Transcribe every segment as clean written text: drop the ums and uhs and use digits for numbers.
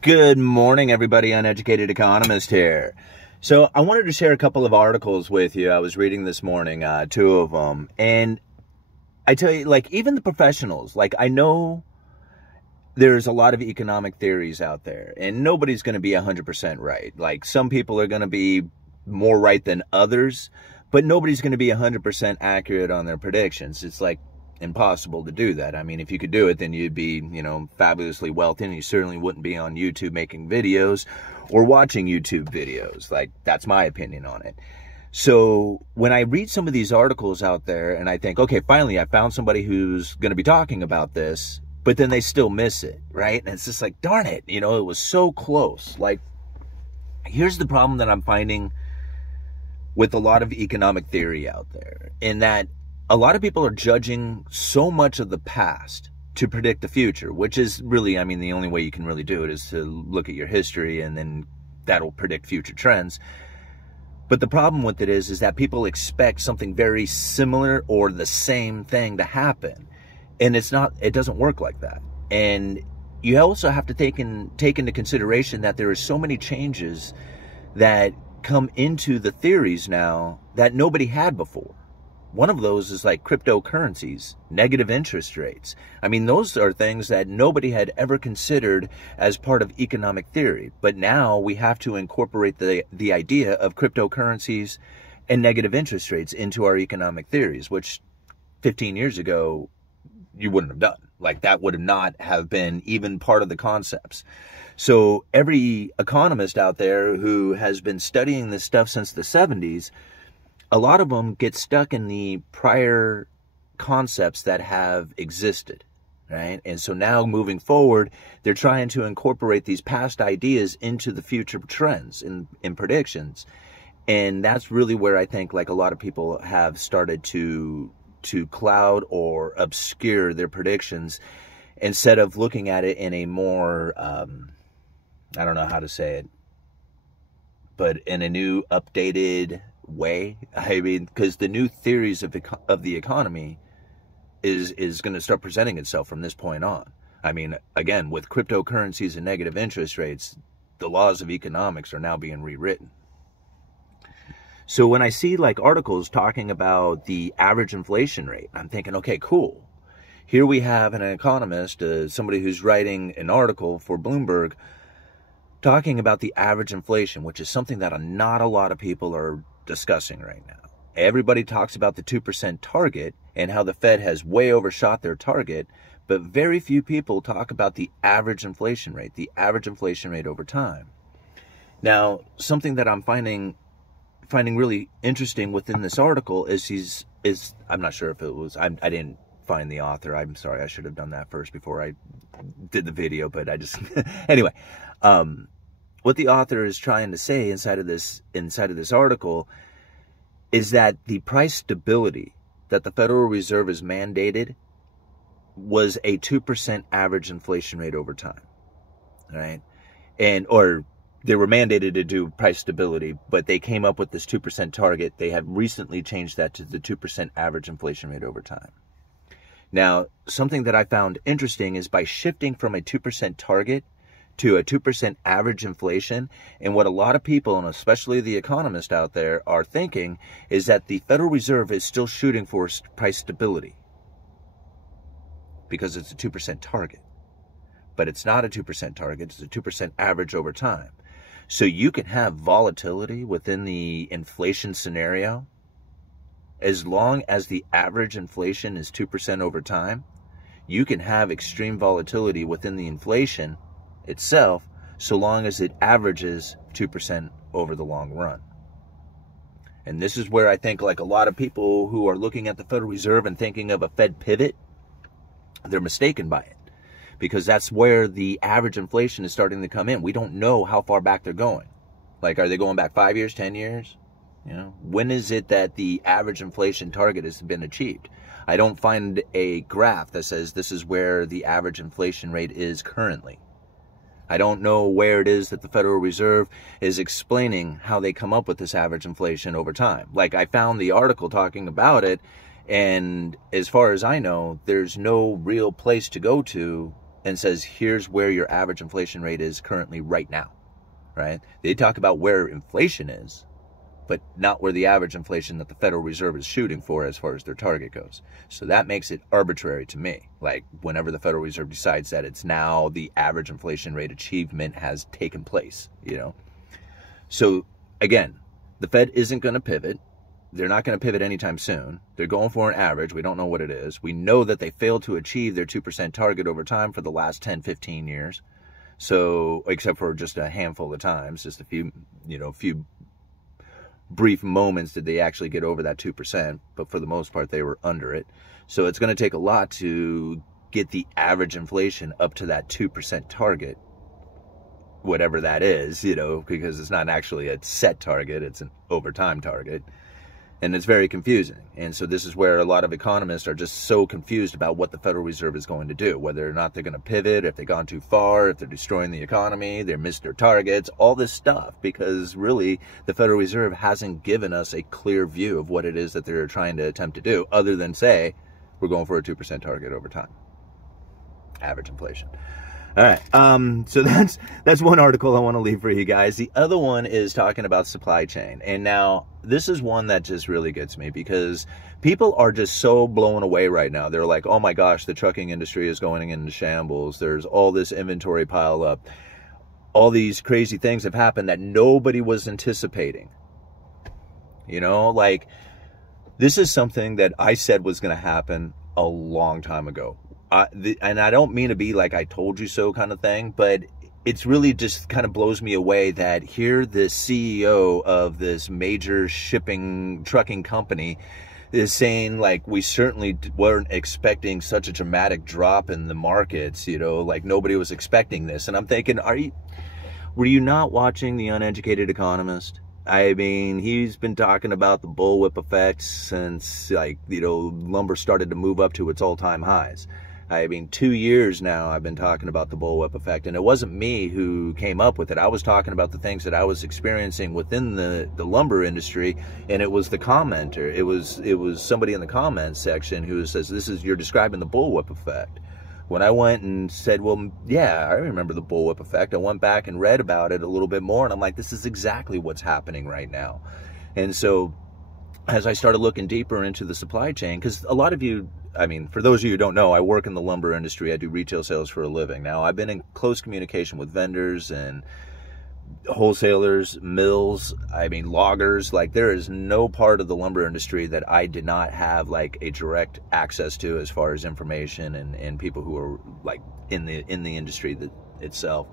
Good morning, everybody. Uneducated Economist here. So I wanted to share a couple of articles with you. I was reading this morning, two of them. And I tell you, like, even the professionals, like, I know there's a lot of economic theories out there, and nobody's going to be 100% right. Like, some people are going to be more right than others, but nobody's going to be 100% accurate on their predictions. It's like impossible to do that. I mean, if you could do it, then you'd be, fabulously wealthy, and you certainly wouldn't be on YouTube making videos or watching YouTube videos. Like, that's my opinion on it. So when I read some of these articles out there and I think, okay, finally I found somebody who's going to be talking about this, but then they still miss it, right? And it's just like, darn it, it was so close. Like, here's the problem that I'm finding with a lot of economic theory out there, in that a lot of people are judging so much of the past to predict the future, which is really, I mean, the only way you can really do it is to look at your history, and then that'll predict future trends. But the problem with it is that people expect something very similar or the same thing to happen. And it doesn't work like that. And you also have to take into consideration that there are so many changes that come into the theories now that nobody had before. One of those is like cryptocurrencies, negative interest rates. I mean, those are things that nobody had ever considered as part of economic theory. But now we have to incorporate the idea of cryptocurrencies and negative interest rates into our economic theories, which 15 years ago, you wouldn't have done. Like, that would not have been even part of the concepts. So every economist out there who has been studying this stuff since the 70s, a lot of them get stuck in the prior concepts that have existed, right? And so now moving forward, they're trying to incorporate these past ideas into the future trends in predictions. And that's really where I think, like, a lot of people have started to cloud or obscure their predictions instead of looking at it in a more, I don't know how to say it, but in a new updated way. I mean, because the new theories of the economy is going to start presenting itself from this point on. I mean, again, with cryptocurrencies and negative interest rates, the laws of economics are now being rewritten. So when I see like articles talking about the average inflation rate, I'm thinking, okay, cool. Here we have an economist, somebody who's writing an article for Bloomberg, talking about the average inflation, which is something that not a lot of people are discussing right now. Everybody talks about the 2% target and how the Fed has way overshot their target, but very few people talk about the average inflation rate over time. Now, something that I'm finding really interesting within this article is I'm not sure if it was, I didn't find the author. I'm sorry, I should have done that first before I did the video, but I just, anyway, what the author is trying to say inside of this article is that the price stability that the Federal Reserve has mandated was a 2% average inflation rate over time, right? Or they were mandated to do price stability, but they came up with this 2% target. They have recently changed that to the 2% average inflation rate over time. Now, something that I found interesting is by shifting from a 2% target to a 2% average inflation, and what a lot of people, and especially the economists out there, are thinking is that the Federal Reserve is still shooting for price stability because it's a 2% target. But it's not a 2% target, it's a 2% average over time. So you can have volatility within the inflation scenario as long as the average inflation is 2% over time. You can have extreme volatility within the inflation itself so long as it averages 2% over the long run. And this is where I think, like, a lot of people who are looking at the Federal Reserve and thinking of a Fed pivot, they're mistaken by it, because that's where the average inflation is starting to come in. We don't know how far back they're going. Like, are they going back 5 years, 10 years? When is it that the average inflation target has been achieved? I don't find a graph that says this is where the average inflation rate is currently. I don't know where it is that the Federal Reserve is explaining how they come up with this average inflation over time. Like, I found the article talking about it, and as far as I know, there's no real place to go to and says, here's where your average inflation rate is currently right now, right? They talk about where inflation is, but not where the average inflation that the Federal Reserve is shooting for as far as their target goes. So that makes it arbitrary to me. Like whenever the Federal Reserve decides that it's now the average inflation rate achievement has taken place, you know. So again, the Fed isn't going to pivot. They're not going to pivot anytime soon. They're going for an average. We don't know what it is. We know that they failed to achieve their 2% target over time for the last 10, 15 years. So, except for just a handful of times, just a few, few brief moments did they actually get over that 2%, but for the most part, they were under it. So it's going to take a lot to get the average inflation up to that 2% target, whatever that is, because it's not actually a set target, it's an overtime target. And it's very confusing. And so this is where a lot of economists are just so confused about what the Federal Reserve is going to do, whether or not they're going to pivot, if they've gone too far, if they're destroying the economy, they missed their targets, all this stuff, because really the Federal Reserve hasn't given us a clear view of what it is that they're trying to attempt to do, other than say, we're going for a 2% target over time. Average inflation. All right, so that's one article I want to leave for you guys. The other one is talking about supply chain. And now, this is one that just really gets me, because people are just so blown away right now. They're like, oh my gosh, the trucking industry is going into shambles. There's all this inventory pile up. All these crazy things have happened that nobody was anticipating. Like, this is something that I said was going to happen a long time ago. And I don't mean to be like I told you so kind of thing, but it's really just kind of blows me away that here the CEO of this major trucking company is saying, like, we certainly weren't expecting such a dramatic drop in the markets, like nobody was expecting this. And I'm thinking, were you not watching The Uneducated Economist? I mean, he's been talking about the bullwhip effect since, lumber started to move up to its all-time highs. 2 years now I've been talking about the bullwhip effect, and it wasn't me who came up with it. I was talking about the things that I was experiencing within the lumber industry, and it was the commenter. It was somebody in the comments section who says, you're describing the bullwhip effect. When I went and said, well, yeah, I remember the bullwhip effect, I went back and read about it a little bit more, and I'm like, this is exactly what's happening right now. And so as I started looking deeper into the supply chain, because a lot of you, for those of you who don't know, I work in the lumber industry. I do retail sales for a living. Now, I've been in close communication with vendors and wholesalers, mills, loggers. Like, there is no part of the lumber industry that I did not have, like, a direct access to as far as information and people who are, like, in the industry itself.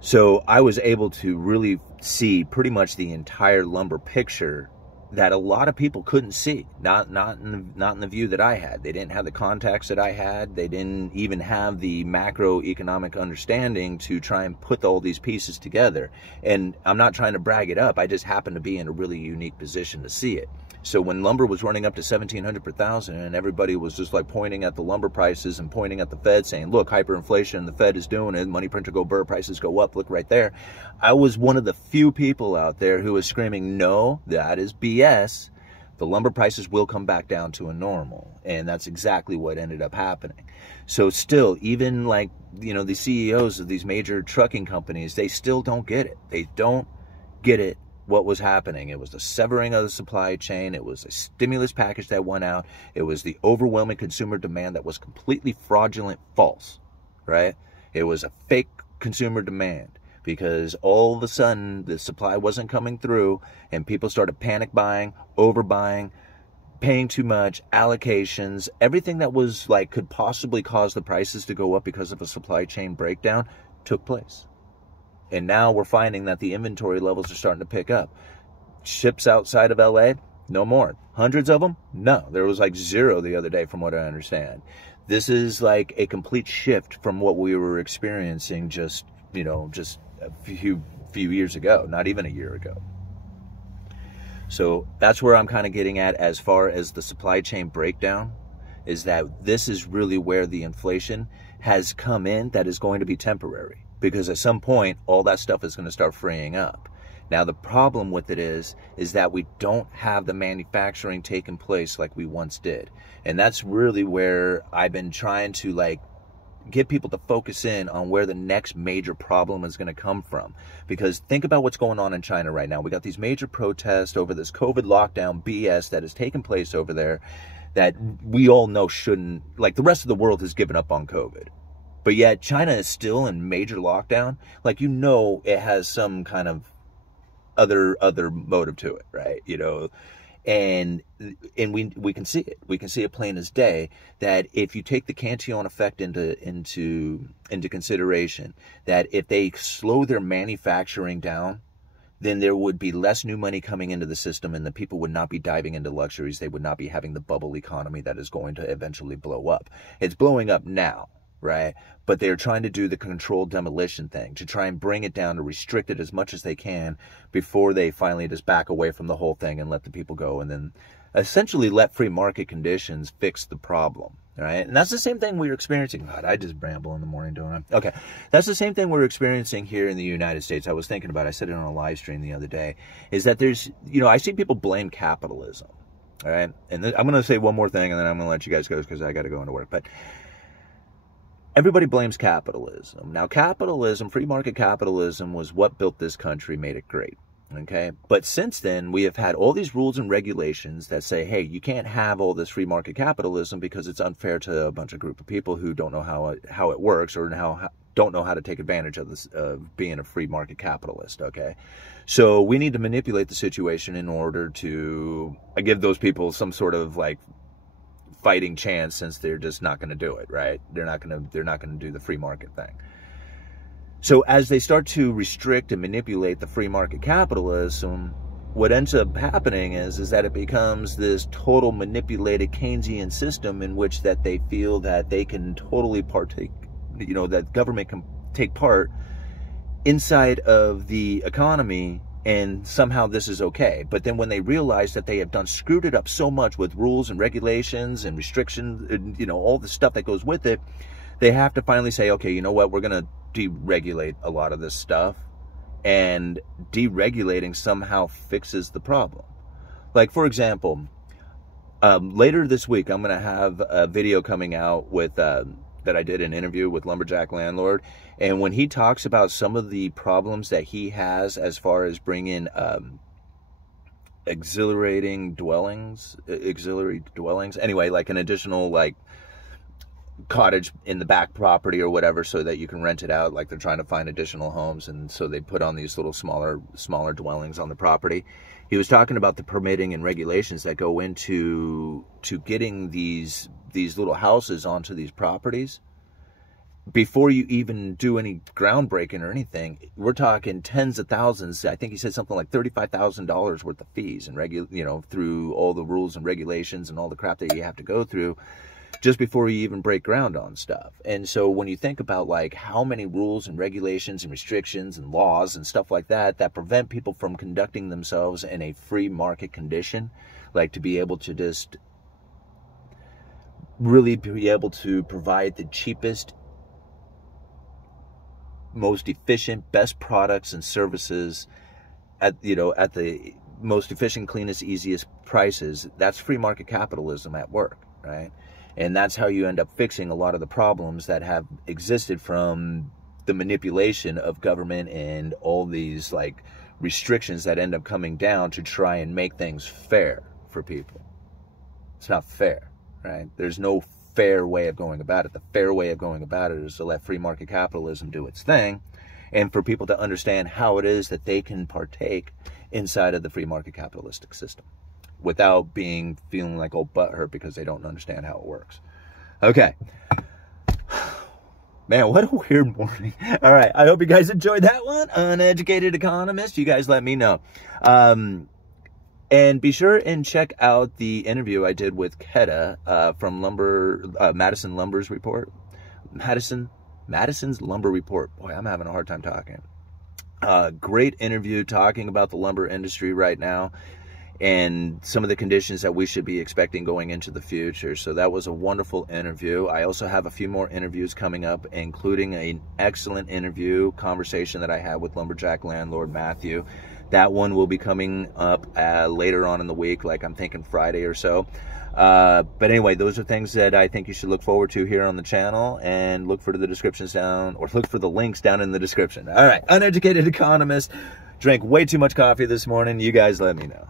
So I was able to really see pretty much the entire lumber picture that a lot of people couldn't see, not in the view that I had. They didn't have the contacts that I had. They didn't even have the macroeconomic understanding to try and put all these pieces together. And I'm not trying to brag it up. I just happened to be in a really unique position to see it. So when lumber was running up to $1,700 per thousand, and everybody was just like pointing at the lumber prices and pointing at the Fed saying, look, hyperinflation, the Fed is doing it, money printer go burr, prices go up, look right there. I was one of the few people out there who was screaming, no, that is BS. The lumber prices will come back down to a normal. And that's exactly what ended up happening. So still, even like, the CEOs of these major trucking companies, they still don't get it. They don't get it. What was happening. It was the severing of the supply chain. It was a stimulus package that went out. It was the overwhelming consumer demand that was completely fraudulent, false, right? It was a fake consumer demand because all of a sudden the supply wasn't coming through and people started panic buying, overbuying, paying too much, allocations, everything that was like could possibly cause the prices to go up because of a supply chain breakdown took place. And now we're finding that the inventory levels are starting to pick up. Ships outside of LA, no more. Hundreds of them? No. There was like 0 the other day from what I understand. This is like a complete shift from what we were experiencing just a few years ago, not even a year ago. So that's where I'm kind of getting at as far as the supply chain breakdown, is that this is really where the inflation has come in that is going to be temporary. Because at some point, all that stuff is going to start freeing up. Now, the problem with it is that we don't have the manufacturing taking place like we once did. And that's really where I've been trying to, like, get people to focus in on where the next major problem is going to come from. Because think about what's going on in China right now. We got these major protests over this COVID lockdown BS that has taken place over there that we all know shouldn't, like the rest of the world has given up on COVID. But yet China is still in major lockdown. Like, you know, it has some kind of other motive to it, right? You know, and we can see it. We can see it plain as day that if you take the Cantillon effect into consideration, that if they slow their manufacturing down, then there would be less new money coming into the system, and the people would not be diving into luxuries. They would not be having the bubble economy that is going to eventually blow up. It's blowing up now, right? But they're trying to do the controlled demolition thing to try and bring it down, to restrict it as much as they can before they finally just back away from the whole thing and let the people go, and then essentially let free market conditions fix the problem, right? And that's the same thing we're experiencing. God, I just ramble in the morning, don't I? Okay, that's the same thing we're experiencing here in the United States. I was thinking about it. I said it on a live stream the other day, is that there's, you know, I see people blame capitalism, all right? And I'm going to say one more thing, and then I'm going to let you guys go because I got to go into work. But everybody blames capitalism. Now, capitalism, free market capitalism, was what built this country, made it great, okay? But since then, we have had all these rules and regulations that say, hey, you can't have all this free market capitalism because it's unfair to a bunch of group of people who don't know how it works, or don't know how to take advantage of this, being a free market capitalist, okay? So we need to manipulate the situation in order to give those people some sort of, like, fighting chance, since they're just not going to do it, right? They're not going to do the free market thing. So as they start to restrict and manipulate the free market capitalism, what ends up happening is that it becomes this total manipulated Keynesian system in which that they feel that they can totally partake, you know, that government can take part inside of the economy, and somehow this is okay. But then when they realize that they have screwed it up so much with rules and regulations and restrictions, and, you know, all the stuff that goes with it, they have to finally say, okay, you know what, we're going to deregulate a lot of this stuff. And deregulating somehow fixes the problem. Like, for example, later this week, I'm going to have a video coming out with that I did an interview with Lumberjack Landlord. And when he talks about some of the problems that he has as far as bringing auxiliary dwellings, anyway, like an additional, like, cottage in the back property or whatever, so that you can rent it out. Like, they're trying to find additional homes, and so they put on these little smaller dwellings on the property. He was talking about the permitting and regulations that go into getting these little houses onto these properties. Before you even do any groundbreaking or anything, we're talking tens of thousands. I think he said something like $35,000 worth of fees, and through all the rules and regulations and all the crap that you have to go through just before you even break ground on stuff. And so when you think about, like, how many rules and regulations and restrictions and laws and stuff like that prevent people from conducting themselves in a free market condition, like to be able to just really be able to provide the cheapest, most efficient, best products and services at the most efficient, cleanest, easiest prices, that's free market capitalism at work, right? And that's how you end up fixing a lot of the problems that have existed from the manipulation of government and all these, like, restrictions that end up coming down to try and make things fair for people. It's not fair, right? There's no fair way of going about it. The fair way of going about it is to let free market capitalism do its thing, and for people to understand how it is that they can partake inside of the free market capitalistic system without feeling like old butthurt because they don't understand how it works. Okay. Man, what a weird morning. All right. I hope you guys enjoyed that one. Uneducated Economist. You guys let me know. And be sure and check out the interview I did with Keta from Madison Lumber's report. Madison's Lumber Report. Boy, I'm having a hard time talking. Great interview talking about the lumber industry right now and some of the conditions that we should be expecting going into the future. So that was a wonderful interview. I also have a few more interviews coming up, including an excellent conversation that I had with Lumberjack Landlord Matthew. That one will be coming up later on in the week, like I'm thinking Friday or so. But anyway, those are things that I think you should look forward to here on the channel, and look for the descriptions down, or look for the links down in the description. All right, Uneducated Economist. Drank way too much coffee this morning. You guys let me know.